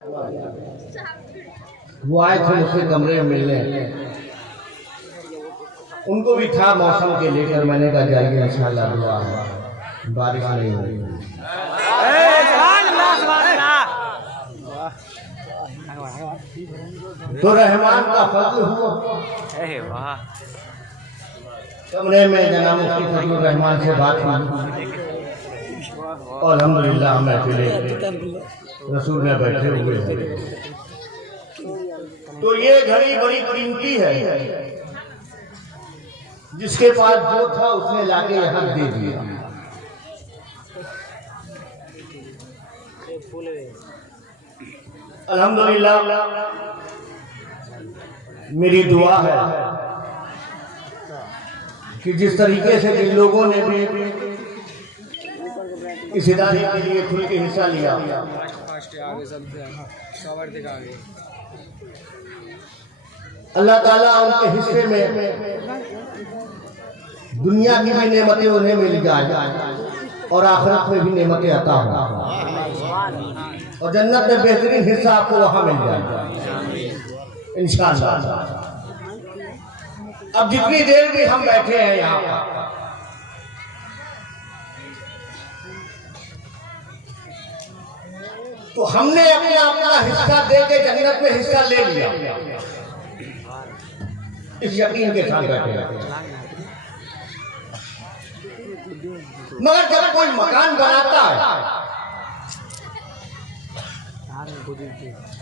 वो आए थे मुझसे कमरे में मिलने, उनको भी था मौसम के लेकर। मैंने कहा जाइए इंशाल्लाह, दुआ है बारिश नहीं हो रही। तो रहमान का फजल हुआ, कमरे में जनाब मुफ्ती फजलुर रहमान से बात हुई और अल्हम्दुलिल्लाह महफिल रसूल में बैठे हुए हैं। तो ये घड़ी बड़ी कीमती है, जिसके पास जो था उसने लाके यहाँ दे दिया। अल्हम्दुलिल्लाह मेरी दुआ है कि जिस तरीके से जिन लोगों ने भी इस इदारे के लिए खुल के हिस्सा लिया, अल्लाह ताला उनके हिस्से में दुनिया की भी नेमतें उन्हें मिल जाए और आखिरत में भी नेमतें अता हो, और जन्नत में बेहतरीन हिस्सा आपको वहां मिल जाए इंशाअल्लाह। अब जितनी देर भी हम बैठे हैं यहाँ, तो हमने अपने अपना हिस्सा दे के जन्नत में हिस्सा ले लिया, इस यकीन के साथ बैठे हैं। मगर जब कोई मकान बनाता है,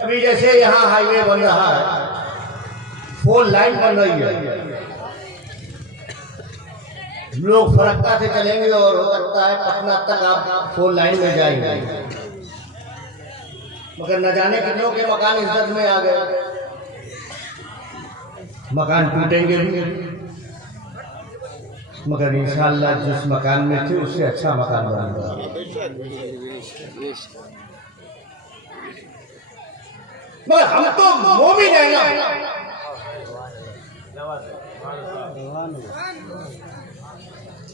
अभी जैसे यहाँ हाईवे बन रहा है, 4 लाइन बन रही है, लोग फरक्का से चलेंगे और हो सकता है पटना तक आप 4 लाइन में जाएंगे, मगर न जाने कितनों के मकान इज्जत में आ गए। मकान टूटेंगे भी, मगर इंशाअल्लाह जिस मकान में थे उससे अच्छा मकान बनेगा। मगर हम तो मोमिन हैं ना,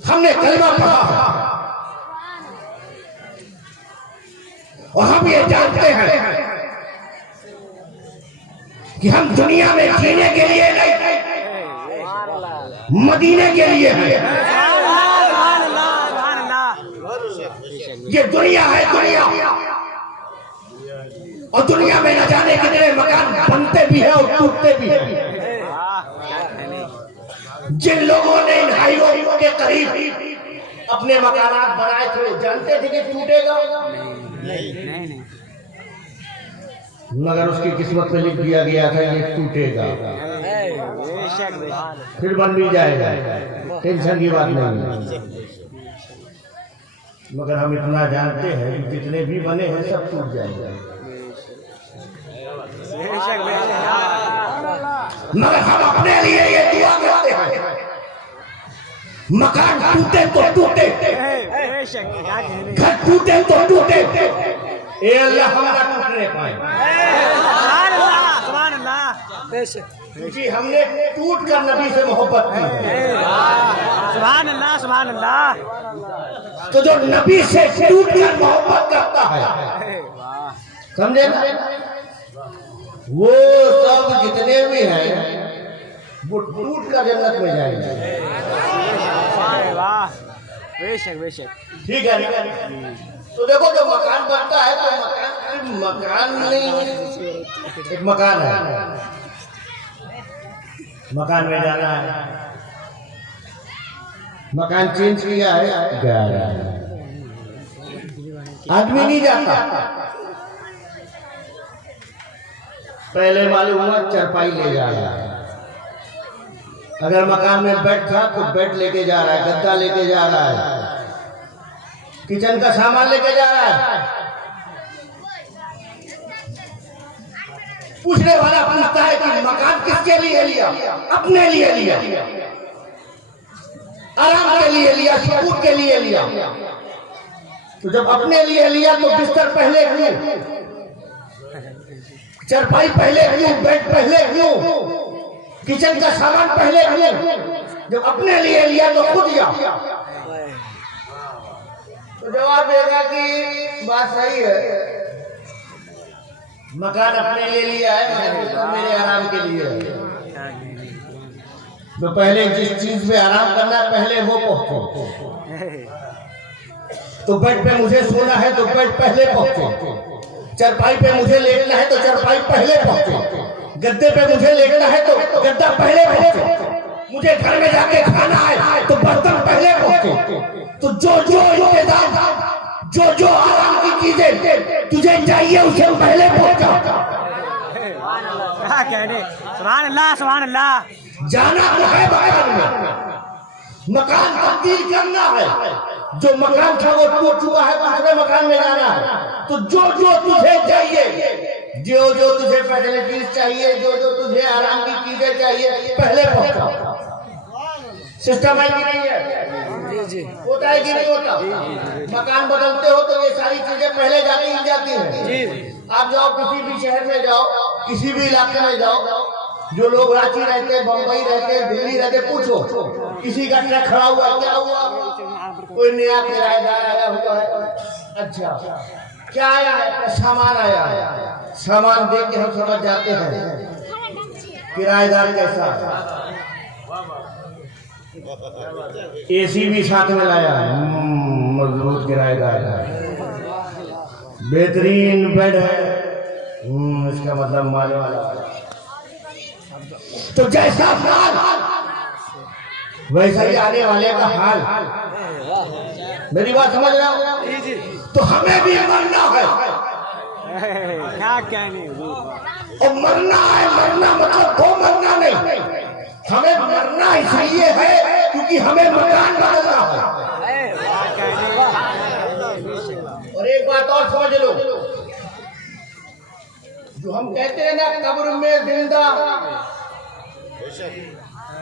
हमने कलमा पढ़ा और हम ये जानते हैं कि हम दुनिया में जीने के लिए नहीं, मदीने के लिए हैं। ये दुनिया है दुनिया, और दुनिया में न जाने कितने मकान बनते भी हैं और टूटते भी हैं। जिन लोगों ने इन हाईवे के करीब अपने मकानात बनाए थे, जानते थे कि टूटेगा नहीं, मगर उसकी किस्मत में लिख दिया गया था ये टूटेगा, फिर बन भी जाएगा, टेंशन की बात नहीं है। मगर हम इतना जानते हैं कि जितने भी बने हैं सब टूट जाएंगे, मगर हम अपने लिए ये दुआ करते हैं, मकान टूटे तो टूटे, घर टूटे तो टूटे, ये अल्लाह हमारा टूटने पाए, क्योंकि हमने टूट कर नबी से मोहब्बत की है। सुभान अल्लाह, सुभान अल्लाह। तो जो नबी से टूट कर मोहब्बत करता है, समझे ना, वो सब जितने भी हैं वो टूट कर जन्नत में जाएंगे। बेशक बेशक, ठीक है। तो देखो जो मकान बनता है तो मकान नहीं, एक मकान है, मकान में जाना है, मकान चेंज किया है, गया आदमी नहीं जाता। पहले मालूम हुआ चारपाई ले जा रहा है, अगर मकान में बेड था तो बेड लेके जा रहा है, गद्दा लेके जा रहा है, किचन का सामान लेके जा रहा है। पूछने वाला पूछता है कि मकान किसके लिए लिया? अपने लिए लिया, आराम के लिए लिया, सुकून के लिए लिया। तो जब अपने लिए लिया तो बिस्तर पहले क्यों, चारपाई पहले क्यों, बेड पहले क्यों, किचन का सामान पहले क्यों? जब अपने लिए लिया तो खुद लिया। तो जवाब देगा कि बात सही है, मकान अपने ले लिया है, मेरे आराम के लिए है। तो पहले जिस चीज पे आराम करना है पहले वो पहुंचो। तो बेड पे मुझे सोना है तो बेड पहले पहुंचो। चरपाई पे मुझे लेटना है तो चरपाई पहले पहुंचो। गद्दे पे मुझे लेटना है तो गद्दा पहले पहुंचो। मुझे घर में जाके खाना है तो बर्तन पहले पहुंचो। तो जो जो इंतजाम, जो जो आराम की चीजें तुझे चाहिए उसे पहले पहुंचा। क्या कहने, सुभान अल्लाह सुभान अल्लाह। जाना तो है मकान में, मकान तब्दील करना है। जो मकान था वो टूट चुका है, दूसरे मकान में जाना है। तो जो जो तुझे चाहिए, जो जो तुझे फैसिलिटीज चाहिए, जो जो तुझे आराम की चीजें चाहिए पहले पहुंचाओ। सिस्टम है कि नहीं है? होता है कि नहीं होता? मकान बदलते हो तो ये सारी चीजें पहले जाती हैं। आप जाओ किसी भी शहर में जाओ, किसी भी इलाके में जाओ, जो लोग रांची रहते, बम्बई रहते, दिल्ली रहते, पूछो किसी का ट्रक खड़ा हुआ, क्या हुआ? कोई नया किराएदार आया हुआ है। अच्छा, क्या आया है? सामान आया है। सामान देख के हम समझ जाते हैं किराएदार कैसा। एसी भी साथ में लाया, मजबूत किराएदार है, बेहतरीन बेड है, इसका मतलब माल वाला। तो जैसा हाल वैसा ही आने वाले का हाल। मेरी बात समझ रहे हो? तो हमें भी मरना है। क्या कहने, और मरना है, मरना मतलब वो मरना नहीं, हमें मरना इसलिए है क्योंकि हमें मकान बदलना है। और एक बात और समझ लो, जो हम कहते हैं ना कब्र में जिंदा,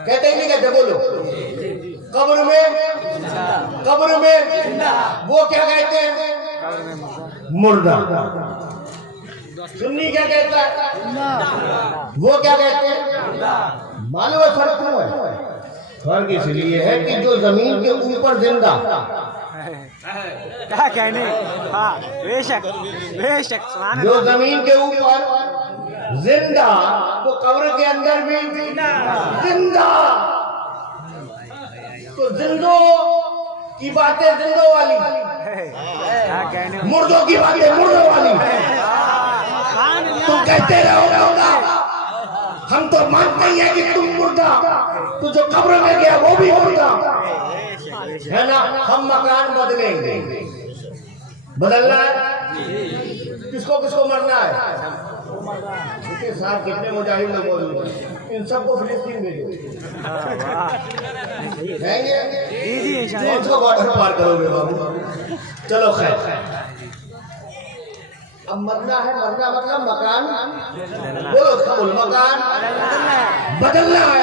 कहते ही नहीं कहते, बोलो कब्र में वो क्या कहते हैं? मुर्दा। सुन्नी क्या कहता है? वो क्या कहते हैं? मालूम है फर्क क्यों है? फर्क इसलिए है कि जो जमीन के ऊपर जिंदा, क्या कहने, हाँ बेशक बेशक, जो जमीन के ऊपर जिंदा, वो कब्र के अंदर भी जिंदा। तो जिंदों की बातें जिंदों वाली, मुर्दों की बातें मुर्दों वाली। तुम कहते रहोगे, हम तो मानते ही हैं कि तुम मुर्दा, तो जो कब्र में गया वो भी मुर्दा है ना। हम मकान बदलेंगे, बदलना है। किसको किसको मरना है? इसके साथ कितने मुजाहिद लोग मौजूद हैं, इन सबको फिलिस्तीन भेजो। कौन सा बॉर्डर पार करोगे बाबू? चलो खैर, अब मरना है, मरना मतलब मकान, बोलो मकान बदलना है।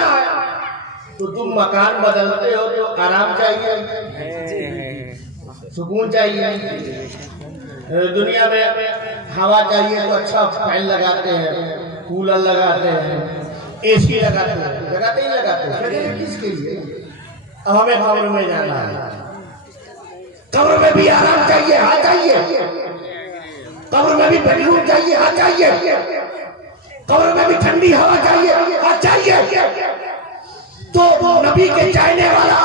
तो तुम मकान बदलते हो तो आराम चाहिए, सुकून चाहिए। दुनिया में हवा चाहिए तो अच्छा फैन लगाते हैं, कूलर लगाते हैं, एसी लगाते हैं, लगाते ही लगाते हैं। किसके लिए? अब हमें कब्र में जाना है, कब्र में भी आराम चाहिए, हाँ चाहिए। कब्र में भी बेडरूम चाहिए, हाँ चाहिए। कब्र में भी ठंडी हवा चाहिए, हाँ चाहिए। तो नबी के चाहने वाला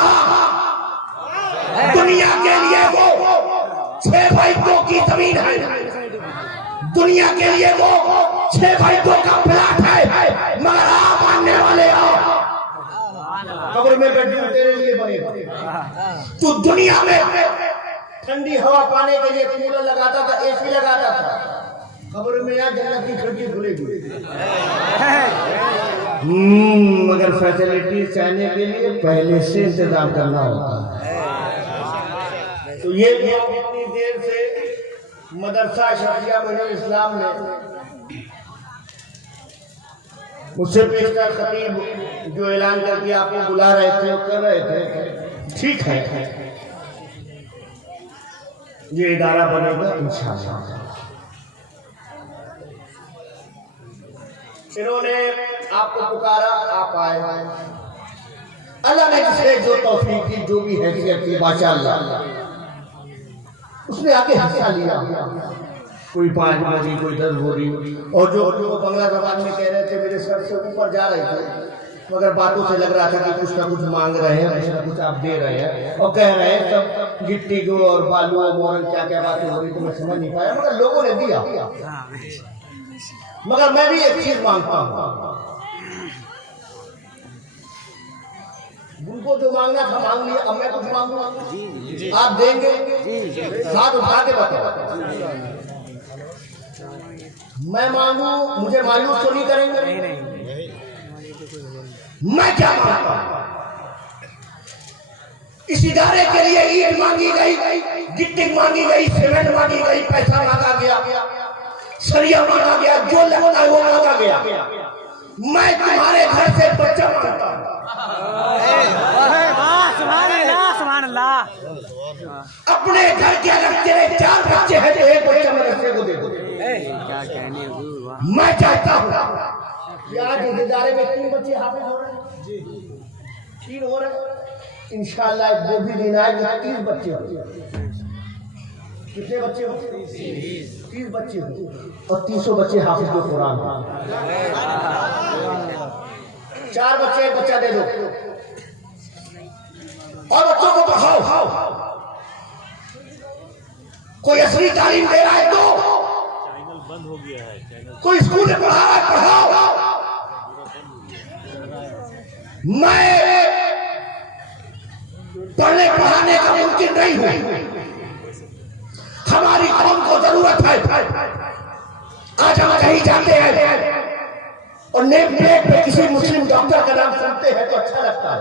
दुनिया के लिए वो 6 बाई 2 की जमीन है, दुनिया के लिए वो 6 बाई 2 का प्लाट है, मगर आप मानने वाले हो कब्र में बेडरूम तेरे लिए बनेगा। तू दुनिया में ठंडी हवा पाने के लिए कूलर लगाता था, एसी लगाता था, कब्र में यहाँ जन्नत की खिड़की खुलेगी। मगर फैसिलिटी चाहने के लिए पहले से इंतजाम करना होता है। तो ये इतनी देर से मदरसा शरिया मुनीर इस्लाम ने मुझसे पेशकार खतीब जो ऐलान करके आपको बुला रहे थे, कर रहे थे, ठीक है, ये इदारा बनेगा इंशाअल्लाह। इन्होंने आपको पुकारा, आप आए, अल्लाह ने जिसे जो तौफीक की, जो भी हैसियत की, माशाअल्लाह उसने आके हिस्सा लिया। कोई 5 बोरी, कोई 10 बोरी। और जो बंगला जबान में कह रहे थे मेरे सर से ऊपर जा रहे थे, मगर बातों से लग रहा था कि कुछ ना कुछ मांग रहे हैं, कुछ ना कुछ आप दे रहे हैं और कह रहे हैं सब गिट्टी को और बालू और मोरन क्या क्या बातें हो रही तो मैं समझ नहीं पाया, मगर लोगों ने दिया। मगर मैं भी एक चीज मांगता हूँ, उनको जो मांगना था मांग लिया, अब मैं कुछ मांगूंगा, आप देंगे? हाथ उठा के बताओ। मैं मांगू, मुझे मायूस तो नहीं करेंगे? मैं क्या मांगता हूं? इस इदारे के लिए ईंट मांगी गई, गिट्टी मांगी गई, सीमेंट मांगी गई, पैसा मांगा गया, सरिया मांगा गया, जो लगता है वो मांगा गया। मैं तुम्हारे घर से बच्चा मांगता हूं। सुभान अल्लाह। अपने घर के अगर तेरे 4 बच्चे हैं तो एक बच्चा मेरे बच्चे को दे दो। क्या कहने, मैं चाहता हूँ कि आज इस इदारे में 3 बच्चे हाफिज हो रहे हैं, 3 हो रहे हैं, इंशाअल्लाह वो भी दिन आएगा 30 बच्चे हो। कितने बच्चे हो? 30 बच्चे हो और 300 बच्चे हाफिज को कुरान। 4 बच्चे, एक बच्चा दे दो और बच्चों को पढ़ाओ। कोई असली तालीम दे रहा है तो बंद हो गया है, कोई स्कूल में पढ़ा रहा है पढ़ाओ। मैं पढ़ने पढ़ाने का मुमकिन नहीं हूं, हमारी कौम को जरूरत है। आज हम कहीं जाते हैं और नेम प्लेट पे किसी मुस्लिम डॉक्टर का नाम सुनते हैं तो अच्छा लगता है।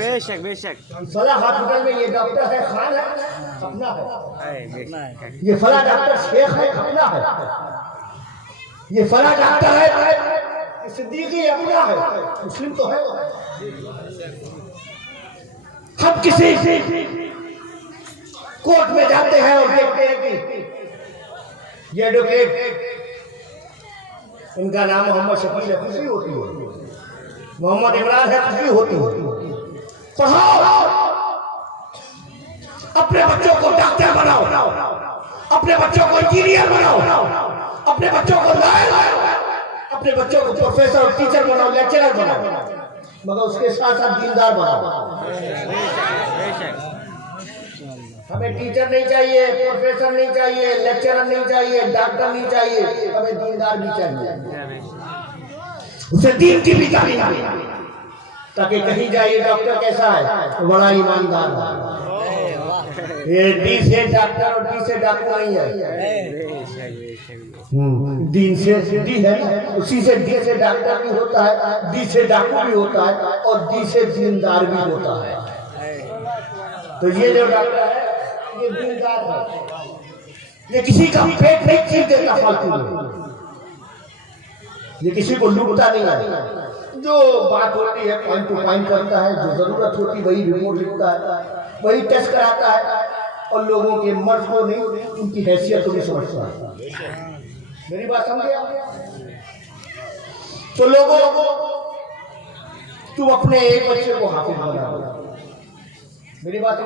बेशक बेशक। फला हॉस्पिटल में ये डॉक्टर है, खान है, अपना है। ये फला डॉक्टर शेख है, अपना है। ये फला डॉक्टर है, सिद्दीकी अपना है, मुस्लिम तो है। हम किसी कोर्ट में जाते हैं और देखते हैं कि ये एडवोकेट, इनका नाम मोहम्मद शफी है, खुशी होती है, मोहम्मद इमरान है, खुशी होती है। पढ़ाओ, अपने बच्चों को डॉक्टर बनाओ, अपने बच्चों को इंजीनियर बनाओ, अपने बच्चों को लॉयर, अपने बच्चों को प्रोफेसर और टीचर बनाओ, लेक्चरर बनाओ, मगर उसके साथ साथ दीनदार बनाओ। हमें टीचर नहीं चाहिए, प्रोफेसर नहीं चाहिए, लेक्चरर नहीं चाहिए, डॉक्टर नहीं चाहिए, हमें दीनदार भी चाहिए। उसे दीन की भी तालीम, ताकि कहीं जाइए डॉक्टर कैसा है तो बड़ा ईमानदार है। ये डी से डॉक्टर और डी से डॉक्टर नहीं है, दीन से डी है, उसी से डी से डॉक्टर भी होता है, डी से डाकू भी होता है और डी से दीनदार भी होता है। तो ये जो डॉक्टर है ये दीनदार है, ये किसी का पेट नहीं चीर देता फालतू में, ये किसी को लूटता नहीं है। जो बात होती है पॉइंट टू पॉइंट करता है, जो जरूरत होती है वही रिपोर्ट लिखता है, वही टेस्ट कराता है और लोगों के मर्ज को नहीं, उनकी हैसियत को भी समझता है। मेरी बात समझे आप? तो लोगों को तुम अपने एक बच्चे को हाफिज बनाओ, मेरी बात है।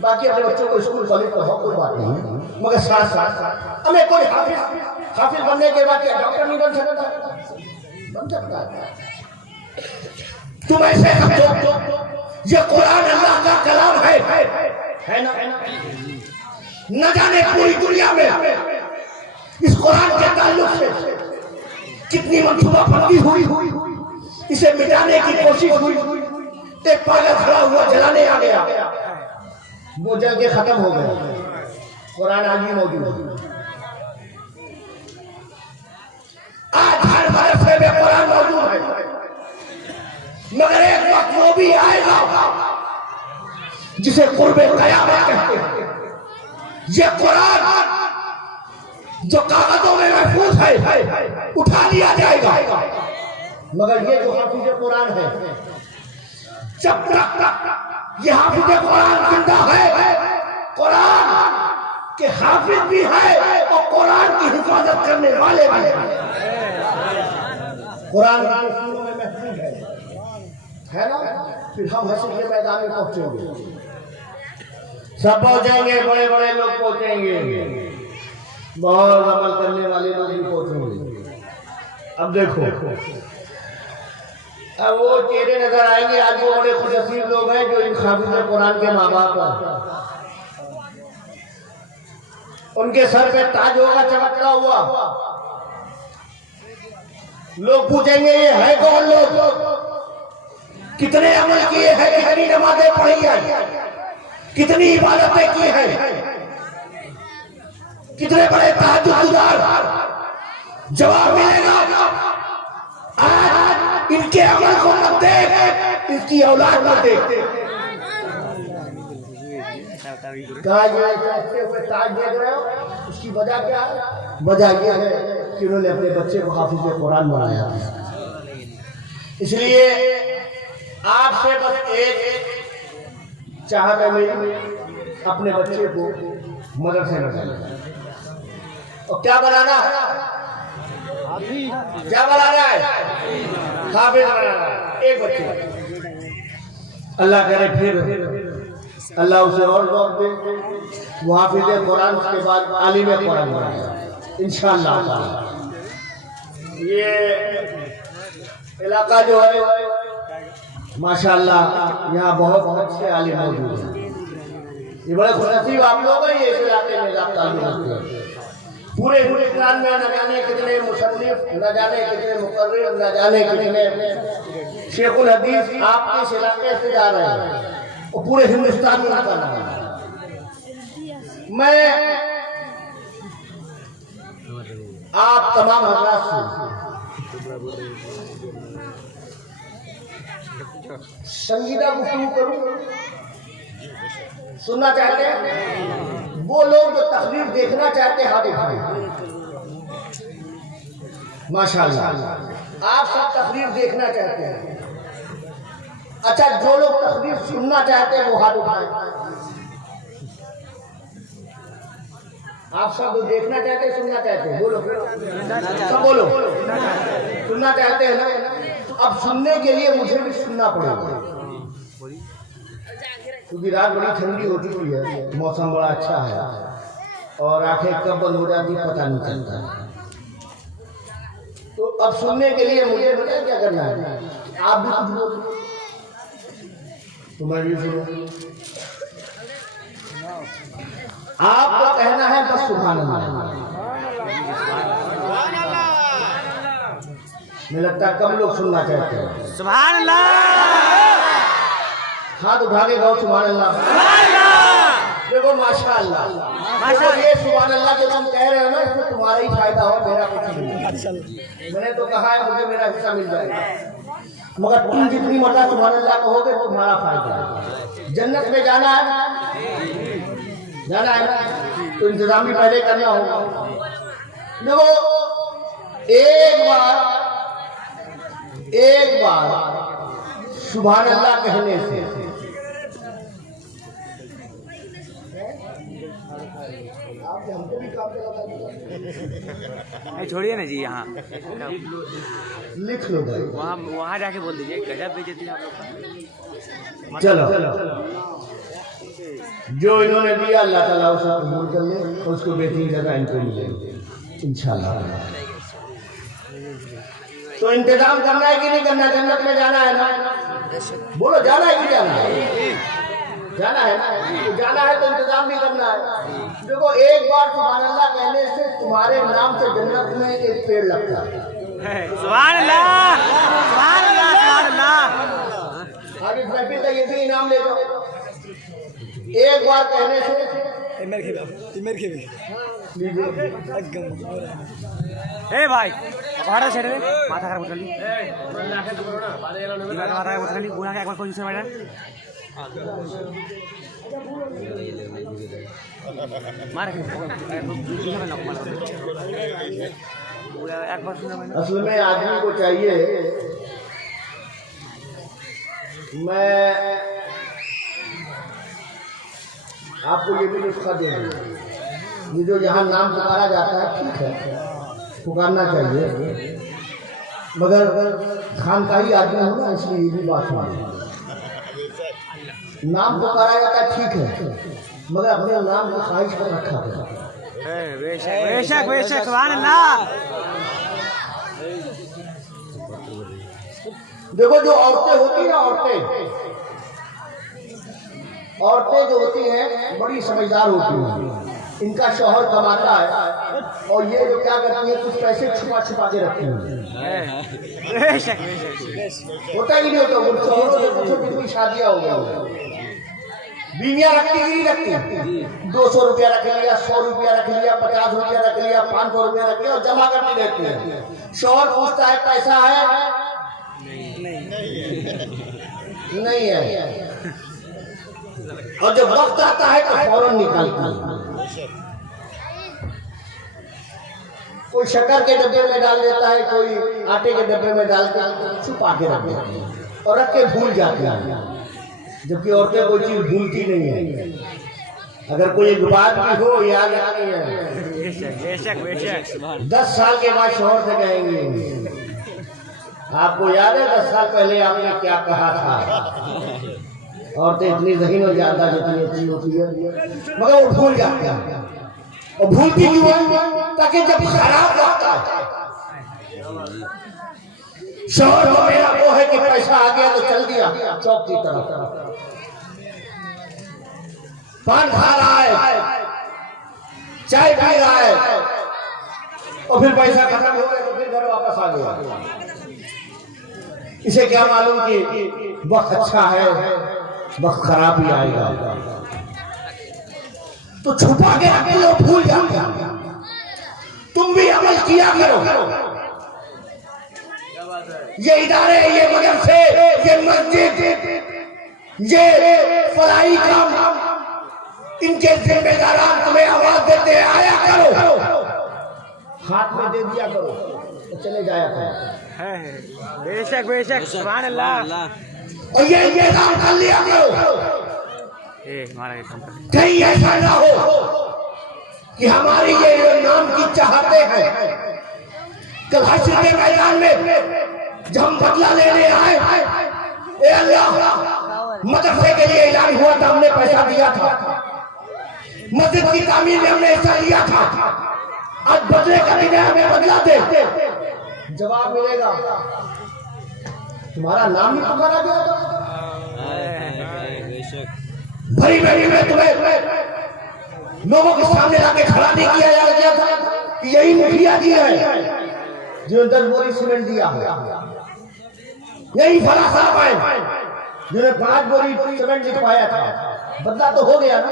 बाकी अपने बच्चों को स्कूल कॉलेज पढ़ाओ, कोई बात नहीं, मगर साथ साथ हमें कोई हाफिज बनने के बाद क्या डॉक्टर नहीं बन सकता? बन सकता है। तुम ऐसे समझो ये कुरान अल्लाह का कलाम है ना? न जाने पूरी दुनिया में इस कुरान के ताल्लुक से कितनी मंसूबाबंदी हुई, इसे मिटाने की कोशिश हुई। एक पागल खड़ा हुआ जलाने आ गया, वो जल के खत्म हो गया, कुरान आज भी मौजूद है। आज हर मदरसे में कुरान मौजूद है, मगर एक वक्त वो भी आएगा जिसे कुर्बे क़यामत कहते हैं। ये कुरान जो कागजों में महफूज है उठा लिया जाएगा, मगर ये जो हाफिज कुरान है, जब तक ये हाफिज कुरान जिंदा है, कुरान के हाफिज भी है और कुरान की हिफाजत करने वाले भी हैं। कुरान रसूलों में महफूज है ना? फिर हम हश्र के मैदान में पहुंचेंगे, सब पहुंचेंगे, बड़े बड़े लोग पहुंचेंगे, बहुत अमल करने वाले लोग भी पहुंचेंगे। अब देखो, अब वो चेहरे नजर आएंगे आज वो बड़े खुशनसीब लोग हैं जो इन हाफिज़ कुरान के माँ बाप हैं। उनके सर पे ताज होगा चमकता हुआ। लोग पूछेंगे ये है कौन लोग, कितने अमल किए हैं, कितनी नमाजें पढ़ी है, कितनी इबादतें की हैं, कितने बड़े तहज्जुदगार। जवाब मिलेगा आज इनके अमल को मत देख, इसकी औलाद मत देख। ताज देख रहे हो, उसकी वजह क्या है? वजह यह है कि उन्होंने अपने बच्चे को हाफिज़ कुरान बनाया। इसलिए आपसे बस एक चाहत है मेरी, अपने बच्चे को मदरसे में डालना। और क्या बनाना है? क्या बनाना है? हाफिज़ बनाना है। एक बच्चे, अल्लाह करे फिर अल्लाह उसे और दौर दे, वो हाफिज़ कुरान के बाद आलिम कुरान बनाएगा इंशाअल्लाह। ये इलाका जो है माशाअल्लाह यहाँ बहुत अच्छे आलिम मौजूद हैं। ये बड़े खुशनसीब आप लोग हैं, ये इस इलाके में ताल्लुक़ रखते हैं। पूरे हिंदुस्तान में न जाने कितने मुसन्निफ, न जाने कितने मुकर्रिर, न जाने कितने शेखुल हदीस आपके इस इलाके से जा रहे हैं और पूरे हिंदुस्तान में उनका नाम है। मैं आप तमाम हज़रात से संजीदा गुफ्तगू करूं, सुनना चाहते हैं वो लोग जो तकरीर देखना चाहते हैं हाथ उठाएं। माशाअल्लाह आप सब तकरीर देखना चाहते हैं। अच्छा, जो लोग तकरीर सुनना चाहते हैं वो हाथ उठाएं। आप सब देखना चाहते हैं, सुनना चाहते हैं? बोलो सब बोलो। सुनना चाहते हैं ना? अब सुनने के लिए मुझे भी सुनना पड़ेगा, क्योंकि रात बड़ी ठंडी हो चुकी है, मौसम बड़ा अच्छा है और आंखें कब बंद हो जाती पता नहीं चलता। तो अब सुनने के लिए मुझे पता क्या करना है? आप भी कुछ बोलो तो मैं भी सुनूं। आपको कहना है बस सुभान अल्लाह। मुझे लगता है कम लोग सुनना चाहते हैं। सुभान अल्लाह, हाथ उठा के गाओ सुभान अल्लाह। देखो माशाअल्लाह, ये सुभान अल्लाह जो तुम कह रहे हो ना, इसमें तुम्हारा ही फायदा हो, मेरा कुछ नहीं। मैंने तो कहा है मुझे मेरा हिस्सा मिल जाएगा, मगर तुम जितनी मरतबा सुभान अल्लाह कहोगे तो तुम्हारा फायदा है। जन्नत में जाना है ना, तो इंतजाम भी पहले करना होगा। देखो एक बार सुभान अल्लाह कहने से छोड़िए ना जी, यहाँ लिख लो भाई, वहाँ जाके बोल दीजिए। गजब बेइज्जती आप लोग का। चलो जो इन्होंने दिया अल्लाह ताला उसे कबूल कर ले, उसको बेहतरीन जगह इनको मिले इंशाल्लाह। तो इंतजाम करना है कि नहीं करना? जन्नत में जाना है ना? बोलो जाना है कि जाना है? जाना है ना? तो जाना है तो इंतजाम भी करना है। देखो एक बार सुभान अल्लाह कहने से तुम्हारे नाम से जन्नत में एक पेड़ लगता है। सुभान अल्लाह, सुभान अल्लाह, सुभान अल्लाह। आगे महफिल का ये भी इनाम ले जाओ। एक बार कहने से ए भाई पकड़ा छेड़ दे, माथा खराब कर ली, माथा खराब कर ली, गुना का एक बार कोई दूसरा बैठा मार एक बार सुना मैंने। असल में आदमी को चाहिए, मैं आपको ये भी नुस्खा दे दूँ, ये जो यहाँ नाम पुकारा जाता है ठीक है, पुकारना चाहिए, मगर खानकाही आदमी हो ना, इसलिए ये भी बात सुना। नाम पुकारा जाता है ठीक है, मगर अपने नाम की ख्वाहिश पर रखा है। बेशक बेशक सुभान अल्लाह। देखो जो औरतें होती हैं, औरतें जो होती हैं बड़ी समझदार होती हैं। इनका शौहर कमाता है और ये जो क्या करती है, कुछ पैसे छुपा छुपा के रखती हैं। बेशक बेशक होता ही नहीं होता। वो शौहरों से पूछो कितनी शादियां हो गई, बीवियां रखती ही नहीं रखती। 200 रुपया रख लिया, 100 रुपया रख लिया, 50 रुपया रख लिया, 500 रुपया रख लिया और जमा करती रहती है। शौहर पूछता है पैसा है? नहीं है। और जब वक्त आता है तो फौरन निकालती है। कोई शक्कर के डब्बे में डाल देता है, कोई आटे के डब्बे में डाल के छुपा के रख देता है और रख के भूल जाते हैं। जबकि औरतें कोई चीज भूलती नहीं है। अगर कोई एक बात भी हो याद आती है। बेशक बेशक 10 साल के बाद शौहर से कहेंगे आपको याद है 10 साल पहले आपने क्या कहा था। औरतें इतनी ज़हीन हो जाता जितनी अच्छी होती है, मगर वो भूल जाती है। और भूलती क्यों है? ताकि जब खराब लगता है शौहर को मेरा वो है कि पैसा आ गया तो चल दिया चौक की तरफ, पान खा रहा है, चाय पी रहा है और फिर पैसा खत्म हो गया तो फिर घर वापस आ गया। इसे क्या मालूम कि वक्त अच्छा है, वक्त खराब ही आएगा। तो छुपा के रख लो, भूल जाते। तुम भी अमल किया करो। ये इदारे, ये मदरसे, ये मस्जिद, ये फलाई काम, इनके जिम्मेदारान तुम्हें आवाज देते हैं आया करो। हाथ में दे दिया करो तो चले जाया करो। बेशक बेशक सुभान अल्लाह। और ये इंतजाम कर लिया करो कहीं ऐसा ना हो कि हमारी ये नाम की चाहते हैं कल हश्र के मैदान में जब हम बदला लेने आए, ए अल्लाह मदरसे के लिए ऐलान हुआ था, हमने पैसा दिया था, मस्जिद की तामीर में हमने हिस्सा लिया था, आज बदले का दिन है, हमें बदला दे। जवाब मिलेगा तुम्हारा नाम ही पुकारा गया था। भरी भरी में तुम्हें लोगों के सामने लाके खड़ा नहीं किया गया था कि यही मुखिया जी है जिन्होंने 10 बोरी सीमेंट दिया है, यही फला साहब है जिन्होंने 5 बोरी सीमेंट लिखवाया था। बदला तो हो गया ना,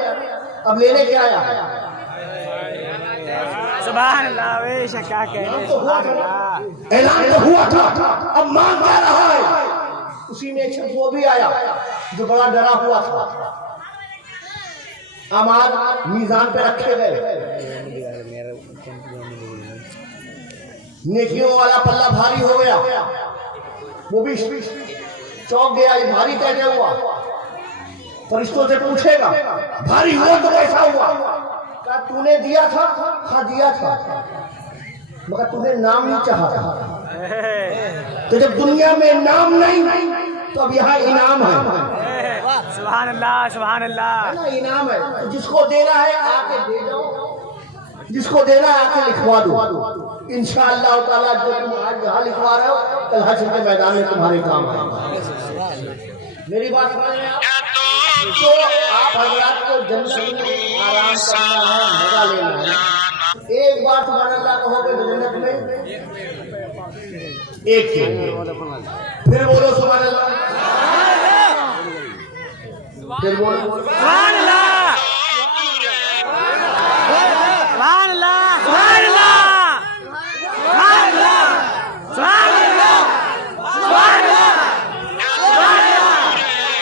अब लेने क्या आया? सुभान अल्लाह। बेशक क्या कह रहे हैं, सुभान अल्लाह। ऐलान तो हुआ था, अब मांग जा रहा है। उसी में एक शख्स वो भी आया जो बड़ा डरा हुआ था। अमाल मीजान पे रखे गए, नेकियों वाला पल्ला भारी हो गया, वो भी चौंक गया, ये भारी कैसे हुआ? फरिश्तों से पूछेगा भारी हुआ तो कैसा हुआ? क्या तूने दिया था? हाँ दिया था, मगर तूने नाम नहीं चाहा था। तो जब दुनिया में नाम नहीं तो अब यहाँ इनाम है। सुभान अल्लाह सुभान अल्लाह। ना इनाम है, तो जिसको देना है आके दे जाओ, जिसको देना है आके लिखवा दो। इंशाअल्लाह ताला जो तुम आज यहाँ लिखवा रहे हो कल हश्र के मैदान में तुम्हारे काम आएगा। मेरी बात समझ रहे हैं आप? तो आप हजरात को जन्नत में आराम करना है, मजा लेना है। एक बार सुभान अल्लाह कहोगे तो जन्नत में एक फिर बोलो सुभान अल्लाह, फिर बोलो